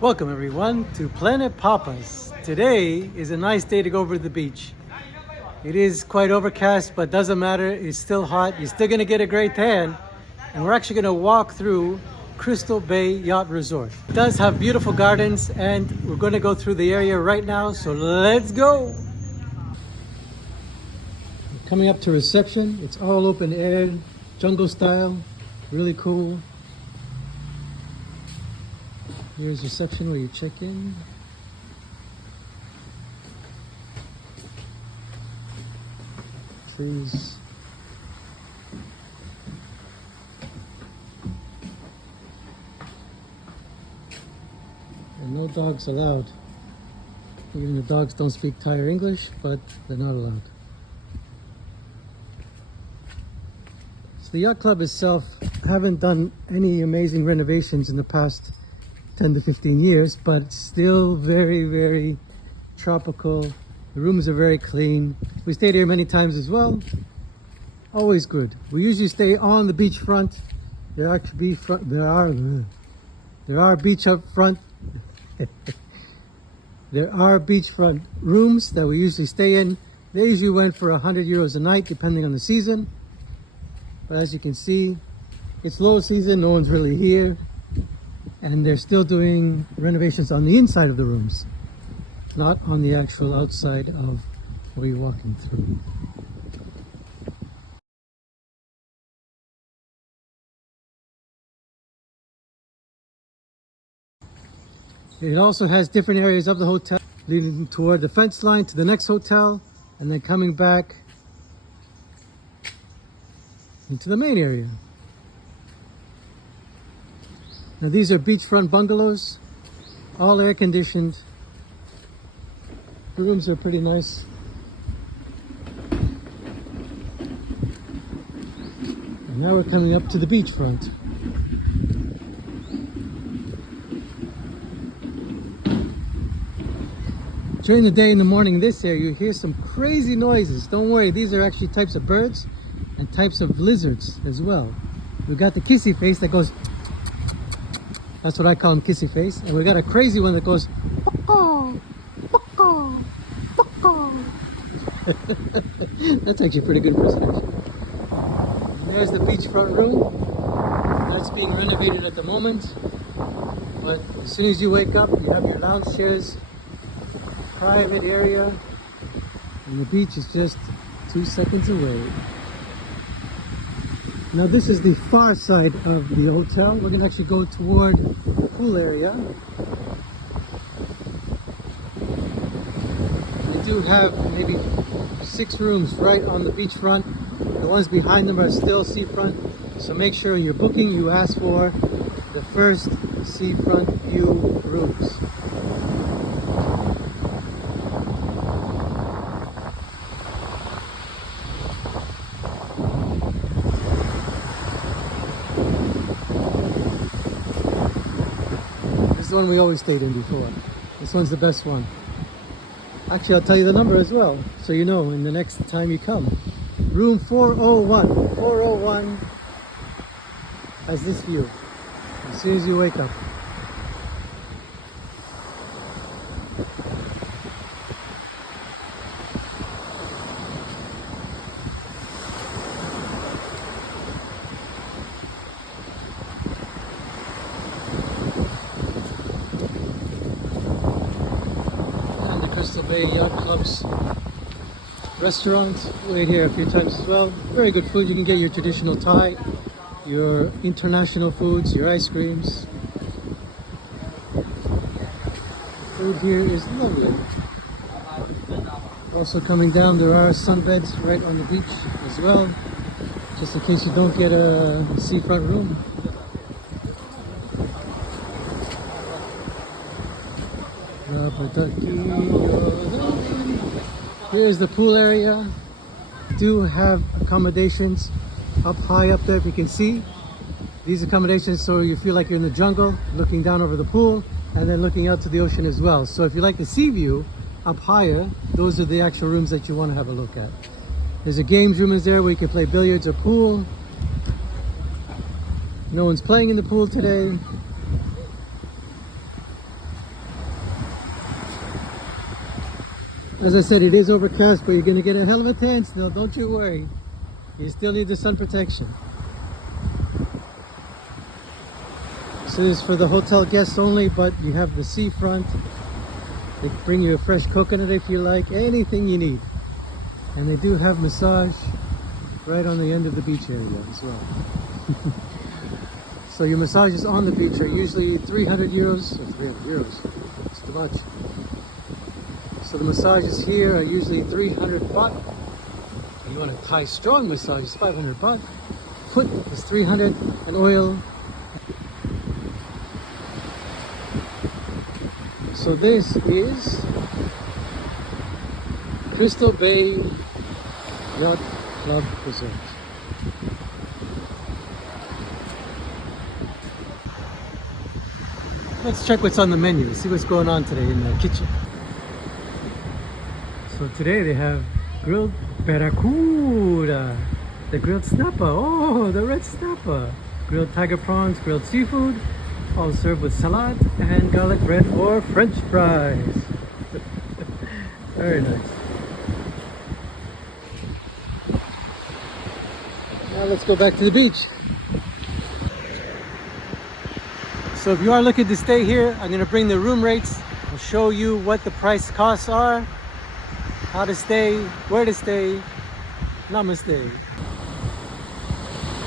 Welcome everyone to Planet Papas. Today is a nice day to go over to the beach. It is quite overcast, but doesn't matter. It's still hot. You're still gonna get a great tan. And we're actually gonna walk through Crystal Bay Yacht Resort. It does have beautiful gardens and we're gonna go through the area right now, so let's go. Coming up to reception, it's all open air, jungle style, really cool. Here's reception where you check in. Trees. And no dogs allowed. Even the dogs don't speak Thai or English, but they're not allowed. So the yacht club itself haven't done any amazing renovations in the past 10 to 15 years, but it's still very, very tropical. The rooms are very clean. We stayed here many times as well. Always good. We usually stay on the beach front. There are beach up front. There are beachfront rooms that we usually stay in. They usually went for 100 euros a night, depending on the season. But as you can see, it's low season, no one's really here. And they're still doing renovations on the inside of the rooms, not on the actual outside of where you're walking through. It also has different areas of the hotel leading toward the fence line to the next hotel and then coming back into the main area. Now these are beachfront bungalows, all air conditioned. The rooms are pretty nice. And now we're coming up to the beachfront. During the day in the morning in this area, you hear some crazy noises. Don't worry, these are actually types of birds and types of lizards as well. We've got the kissy face that goes. That's what I call him, kissy face. And we got a crazy one that goes, "Boko, boko, boko." That's actually a pretty good impersonation. There's the beachfront room. That's being renovated at the moment. But as soon as you wake up, you have your lounge chairs, private area, and the beach is just 2 seconds away. Now this is the far side of the hotel. We're going to actually go toward the pool area. We do have maybe 6 rooms right on the beachfront. The ones behind them are still seafront. So make sure in your booking you ask for the first seafront view rooms. This is the one we always stayed in before. This one's the best one. Actually, I'll tell you the number as well, so you know in the next time you come. Room 401. 401 has this view as soon as you wake up. Crystal Bay Yacht Club's restaurant. We ate here a few times as well. Very good food. You can get your traditional Thai, your international foods, your ice creams. Food here is lovely. Also coming down, there are sunbeds right on the beach as well, just in case you don't get a seafront room. Here's the pool area. Do have accommodations up high up there, if you can see. These accommodations so you feel like you're in the jungle, looking down over the pool and then looking out to the ocean as well. So if you like the sea view up higher, those are the actual rooms that you want to have a look at. There's a games room is there where you can play billiards or pool. No one's playing in the pool today. As I said, it is overcast, but you're gonna get a hell of a tan still, don't you worry. You still need the sun protection. So this is for the hotel guests only, but you have the seafront. They bring you a fresh coconut if you like, anything you need. And they do have massage right on the end of the beach area as well. So your massages on the beach are usually 300 euros, or 300 euros, it's too much. So the massages here are usually 300 baht. And you want a Thai strong massage, it's 500 baht. Foot is 300, and oil. So this is Crystal Bay Yacht Club Resort. Let's check what's on the menu, see what's going on today in the kitchen. So today they have grilled barracuda, the grilled snapper, oh, the red snapper, grilled tiger prawns, grilled seafood, all served with salad and garlic bread or French fries. Very nice. Now let's go back to the beach. So if you are looking to stay here, I'm going to bring the room rates. I'll show you what the price costs are, how to stay, where to stay. Namaste.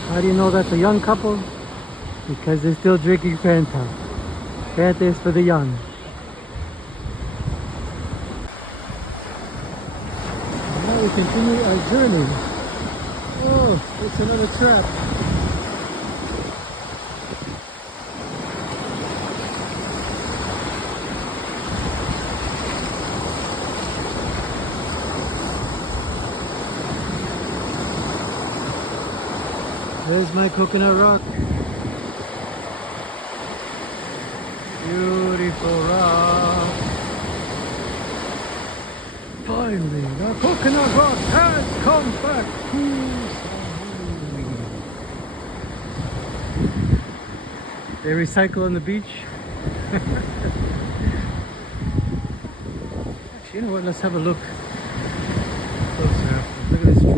How do you know that's a young couple? Because they're still drinking Fanta. Fanta is for the young. And now we continue our journey. Oh, it's another trap. There's my coconut rock. Beautiful rock. Finally, the coconut rock has come back to Samui. They recycle on the beach. Actually, you know what? Let's have a look closer. Look at this tree.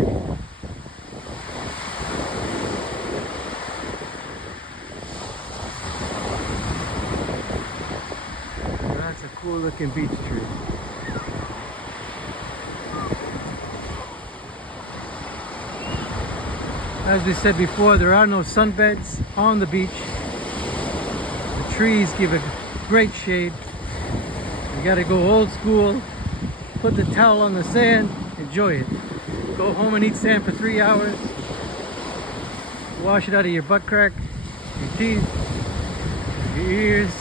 Cool looking beach tree. As we said before, there are no sunbeds on the beach. The trees give a great shade. You gotta go old school, put the towel on the sand, enjoy it. Go home and eat sand for 3 hours. Wash it out of your butt crack, your teeth, your ears.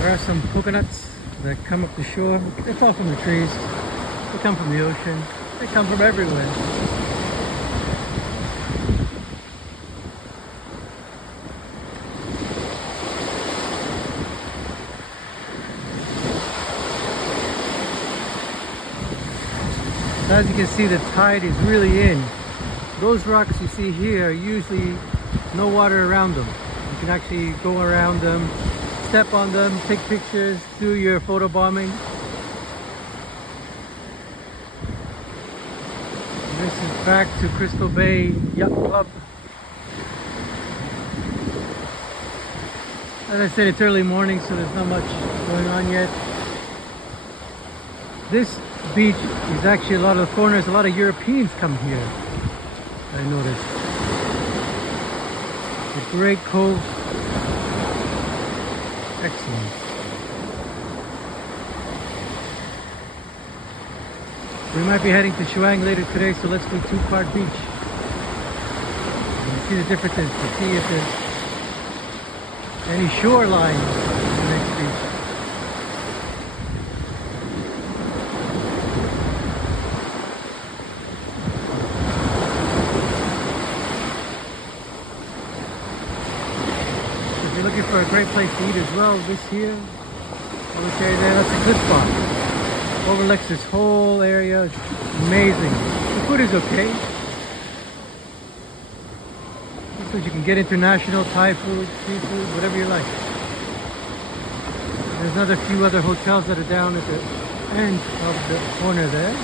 There are some coconuts that come up the shore. They fall from the trees. They come from the ocean. They come from everywhere. As you can see, the tide is really in. Those rocks you see here are usually no water around them. You can actually go around them, step on them, take pictures, do your photo bombing. And this is back to Crystal Bay Yacht Club. As I said, it's early morning, so there's not much going on yet. This beach is actually a lot of the foreigners, a lot of Europeans come here, I noticed. A great cove. Excellent. We might be heading to Shuang later today, so let's do Two-Part Beach. And see the differences, to see if there's any shoreline in the next beach. looking for a great place to eat as well, this here, over there, that's a good spot. Overlooks this whole area. It's amazing. The food is okay. Because you can get international Thai food, seafood, whatever you like. There's another few other hotels that are down at the end of the corner there.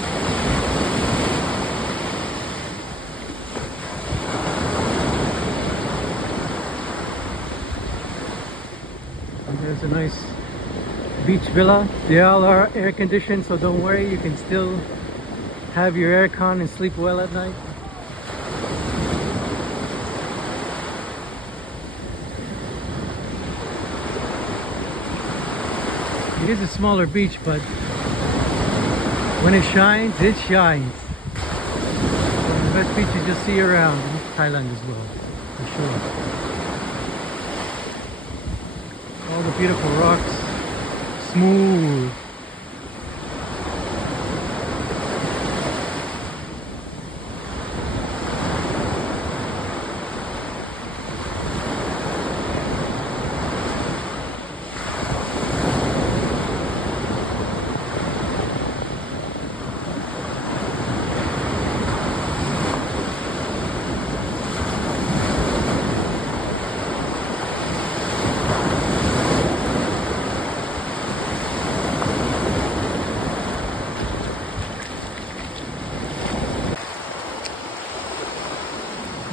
And there's a nice beach villa. They all are air conditioned, so don't worry, you can still have your aircon and sleep well at night. It is a smaller beach, but when it shines, it shines. One of the best beaches you'll see around in Thailand as well, for sure. All the beautiful rocks, smooth.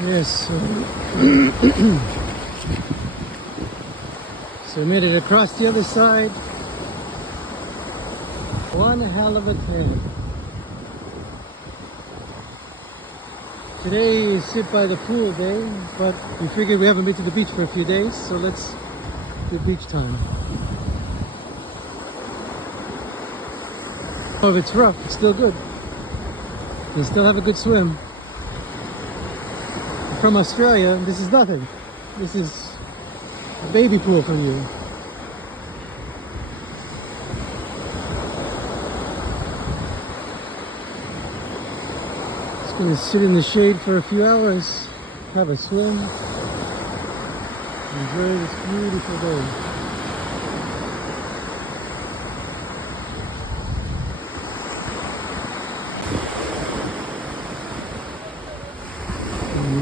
Yes, so we made it across the other side. One hell of a camp. Today is sit by the pool day, but we figured we haven't been to the beach for a few days, so let's do beach time. Oh, if it's rough, it's still good. You can still have a good swim. From Australia, this is nothing. This is a baby pool from you. Just gonna sit in the shade for a few hours, have a swim, enjoy this beautiful day.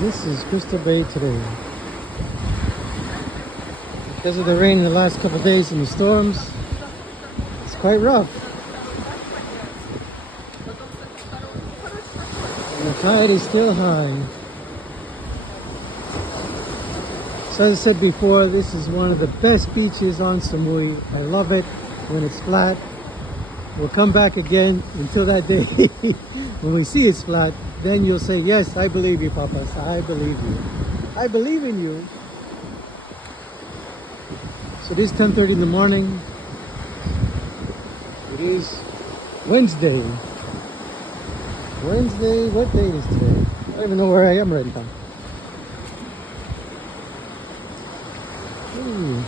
This is Crystal Bay today. Because of the rain in the last couple of days and the storms, it's quite rough. And the tide is still high. So as I said before, this is one of the best beaches on Samui. I love it when it's flat. We'll come back again until that day when we see it's flat. Then you'll say, yes, I believe you, Papas. I believe you. I believe in you. So it is 10:30 in the morning. It is Wednesday. Wednesday, what date is today? I don't even know where I am right now. Ooh.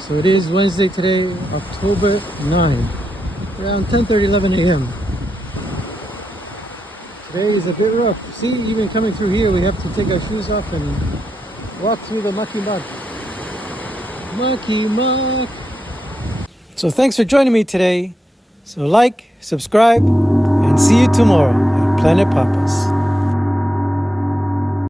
So it is Wednesday today, October 9, around 10:30, 11 a.m. Today is a bit rough. See, even coming through here, we have to take our shoes off and walk through the mucky mud. Mucky mud. So thanks for joining me today. So like, subscribe, and see you tomorrow at Planet Papas.